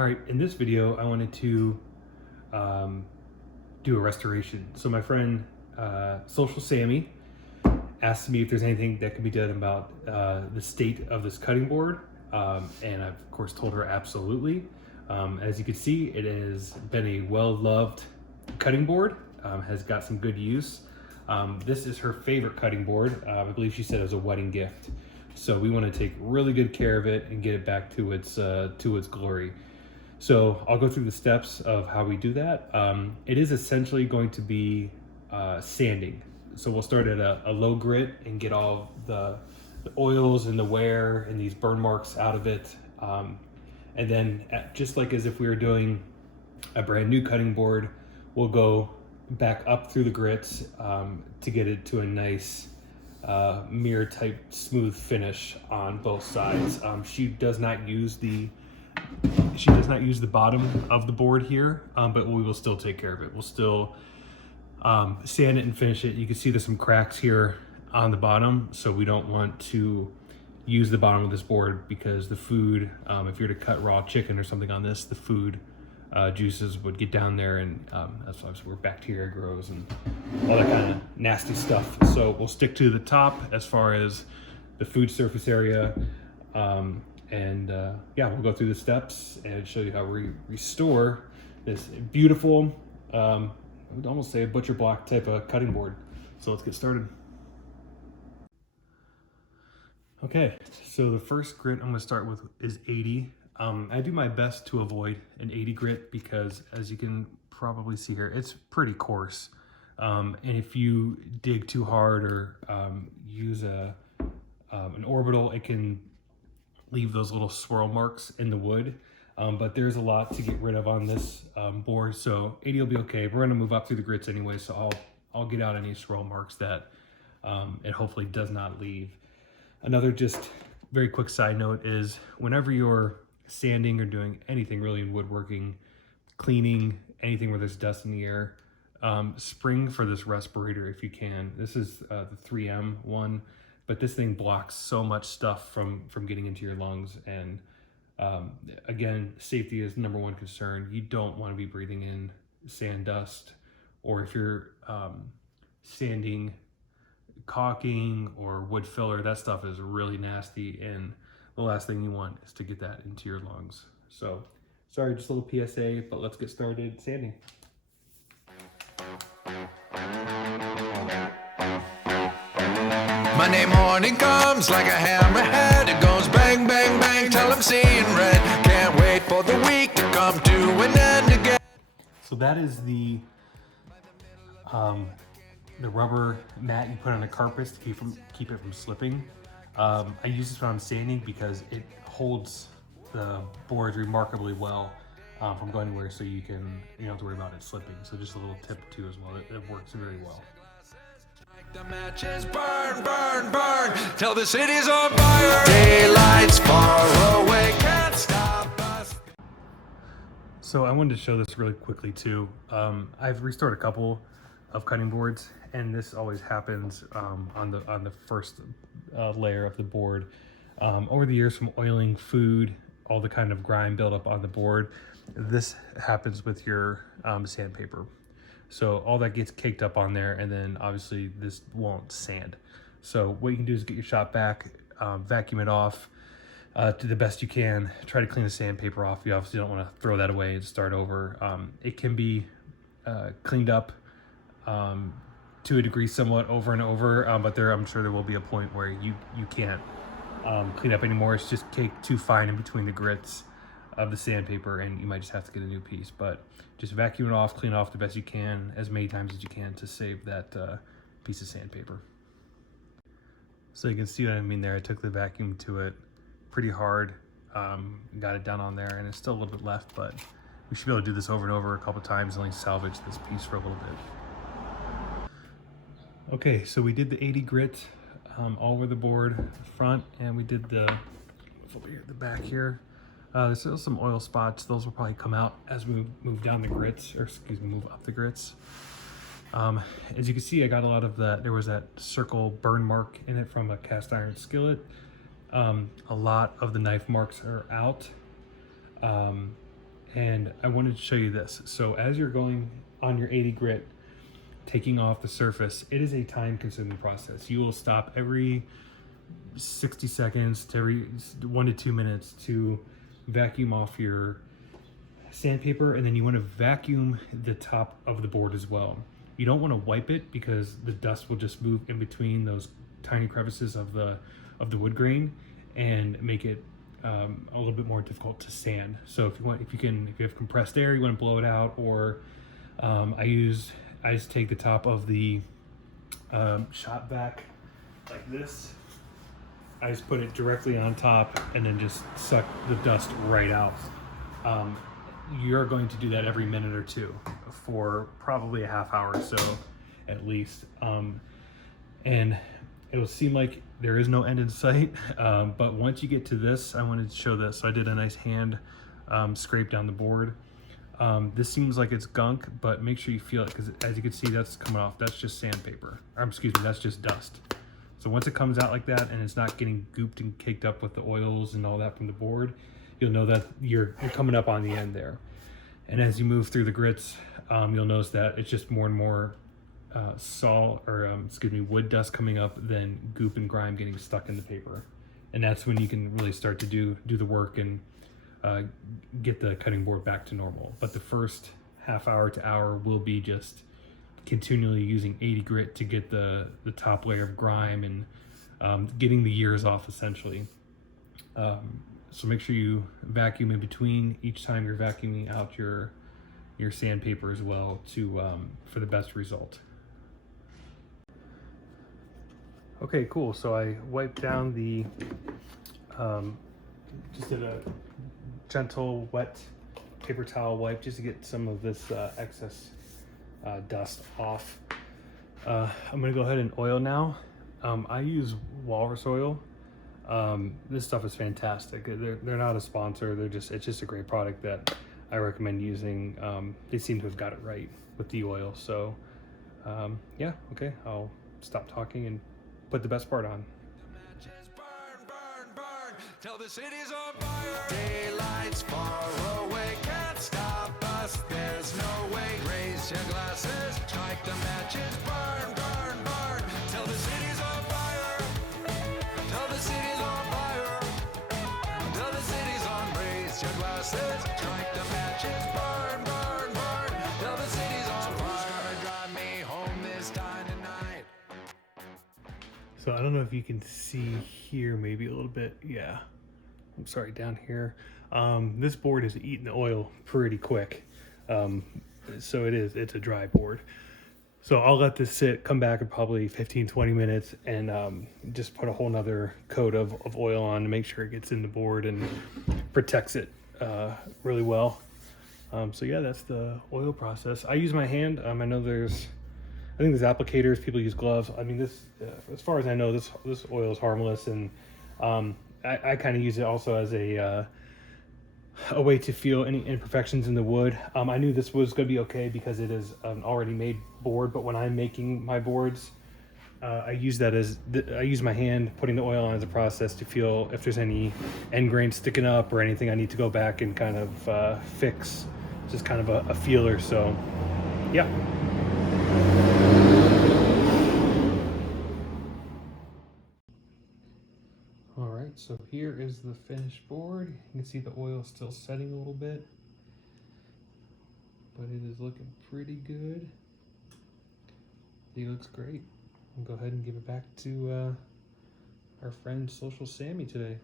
All right, in this video, I wanted to do a restoration. So my friend, Social Sammy, asked me if there's anything that can be done about the state of this cutting board. And I've of course told her absolutely. As you can see, it has been a well-loved cutting board, has got some good use. This is her favorite cutting board. I believe she said it was a wedding gift. So we want to take really good care of it and get it back to its glory. So I'll go through the steps of how we do that. It is essentially going to be sanding. So we'll start at a low grit and get all the oils and the wear and these burn marks out of it. And then just like as if we were doing a brand new cutting board, we'll go back up through the grits to get it to a nice mirror type smooth finish on both sides. She does not use the bottom of the board here, but we will still take care of it. We'll still sand it and finish it. You can see there's some cracks here on the bottom, so we don't want to use the bottom of this board because the food, if you're to cut raw chicken or something on this, the food juices would get down there, and that's where bacteria grows and all that kind of nasty stuff. So we'll stick to the top as far as the food surface area. Yeah, we'll go through the steps and show you how we restore this beautiful, I would almost say a butcher block type of cutting board. So let's get started. Okay, so the first grit I'm gonna start with is 80. I do my best to avoid an 80 grit because, as you can probably see here, it's pretty coarse. And if you dig too hard or use an orbital, it can leave those little swirl marks in the wood. But there's a lot to get rid of on this board, so 80 will be okay. We're gonna move up through the grits anyway, so I'll get out any swirl marks that it hopefully does not leave. Another just very quick side note is whenever you're sanding or doing anything really in woodworking, cleaning, anything where there's dust in the air, spring for this respirator if you can. This is the 3M one, but this thing blocks so much stuff from getting into your lungs. And again, safety is number one concern. You don't want to be breathing in sand dust, or if you're sanding caulking or wood filler, that stuff is really nasty, and the last thing you want is to get that into your lungs. So sorry, just a little PSA, but let's get started sanding. Monday morning comes like a hammerhead. It goes bang, bang, bang till I'm seeing red. Can't wait for the week to come to an end again. So that is the rubber mat you put on a carpet to keep it from slipping. I use this when I'm sanding because it holds the board remarkably well from going anywhere, so you don't have to worry about it slipping. So just a little tip too as well. It works very well. The matches burn, burn, burn till the city's on fire. Daylight's far away, can't stop us. So I wanted to show this really quickly too. I've restored a couple of cutting boards, and this always happens on the first layer of the board. Over the years, from oiling food, all the kind of grime buildup on the board, this happens with your sandpaper. So all that gets caked up on there, and then obviously this won't sand. So what you can do is get your shop vac, vacuum it off to the best you can. Try to clean the sandpaper off. You obviously don't want to throw that away and start over. It can be cleaned up to a degree somewhat over and over, but I'm sure there will be a point where you can't clean up anymore. It's just caked too fine in between the grits of the sandpaper, and you might just have to get a new piece. But just vacuum it off, clean it off the best you can, as many times as you can, to save that piece of sandpaper. So you can see what I mean there. I took the vacuum to it pretty hard, got it down on there, and it's still a little bit left, but we should be able to do this over and over a couple times and only salvage this piece for a little bit. Okay, so we did the 80 grit all over the board front, and we did the over here, the back here. There's still some oil spots. Those will probably come out as we move down the grits, or excuse me, move up the grits. As you can see, I got a lot of that. There was that circle burn mark in it from a cast iron skillet. A lot of the knife marks are out. And I wanted to show you this. So as you're going on your 80 grit, taking off the surface, it is a time consuming process. You will stop every 60 seconds to every 1 to 2 minutes to vacuum off your sandpaper, and then you want to vacuum the top of the board as well. You don't want to wipe it because the dust will just move in between those tiny crevices of the wood grain and make it a little bit more difficult to sand. So if you have compressed air, you want to blow it out, or I just take the top of the shop vac like this. I just put it directly on top and then just suck the dust right out. You're going to do that every minute or two for probably a half hour or so at least. And it'll seem like there is no end in sight, but once you get to this, I wanted to show this. So I did a nice hand scrape down the board. This seems like it's gunk, but make sure you feel it, because as you can see, that's coming off. That's just sandpaper. Excuse me, that's just dust. So once it comes out like that and it's not getting gooped and caked up with the oils and all that from the board, you'll know that you're coming up on the end there. And as you move through the grits, you'll notice that it's just more and more wood dust coming up than goop and grime getting stuck in the paper. And that's when you can really start to do the work and get the cutting board back to normal. But the first half hour to hour will be just continually using 80 grit to get the top layer of grime and getting the years off essentially. So make sure you vacuum in between each time you're vacuuming out your sandpaper as well for the best result. Okay, cool. So I wiped down just did a gentle wet paper towel wipe just to get some of this excess dust off. I'm gonna go ahead and oil now. I use walrus oil. This stuff is fantastic. They're not a sponsor. It's just a great product that I recommend using. They seem to have got it right with the oil. So yeah, okay, I'll stop talking and put the best part on. Burn, burn, burn, till the city's on fire. Daylight's far away, can't stop us. There's no way. Raise your glasses, strike the matches. Burn, burn, burn, till the city's on fire. Till the city's on fire. Till the city's on. Raise your glasses, strike the matches. Burn, burn, burn, till the city's on fire. Who's gonna drive me home this time tonight? So I don't know if you can see here, maybe a little bit. Yeah, I'm sorry, down here. This board is eating the oil pretty quick. So it's a dry board. So I'll let this sit, come back in probably 15-20 minutes, and just put a whole nother coat of oil on to make sure it gets in the board and protects it really well. So yeah, that's the oil process. I use my hand. I know I think there's applicators, people use gloves. I mean, this, as far as I know, this oil is harmless, and I kind of use it also as a way to feel any imperfections in the wood. I knew this was going to be okay because it is an already made board, but when I'm making my boards, I use my hand putting the oil on as a process to feel if there's any end grain sticking up or anything I need to go back and kind of fix. Just kind of a feeler. So yeah. All right, so here is the finished board. You can see the oil still setting a little bit, but it is looking pretty good. I think it looks great. I'll go ahead and give it back to our friend Social Sammy today.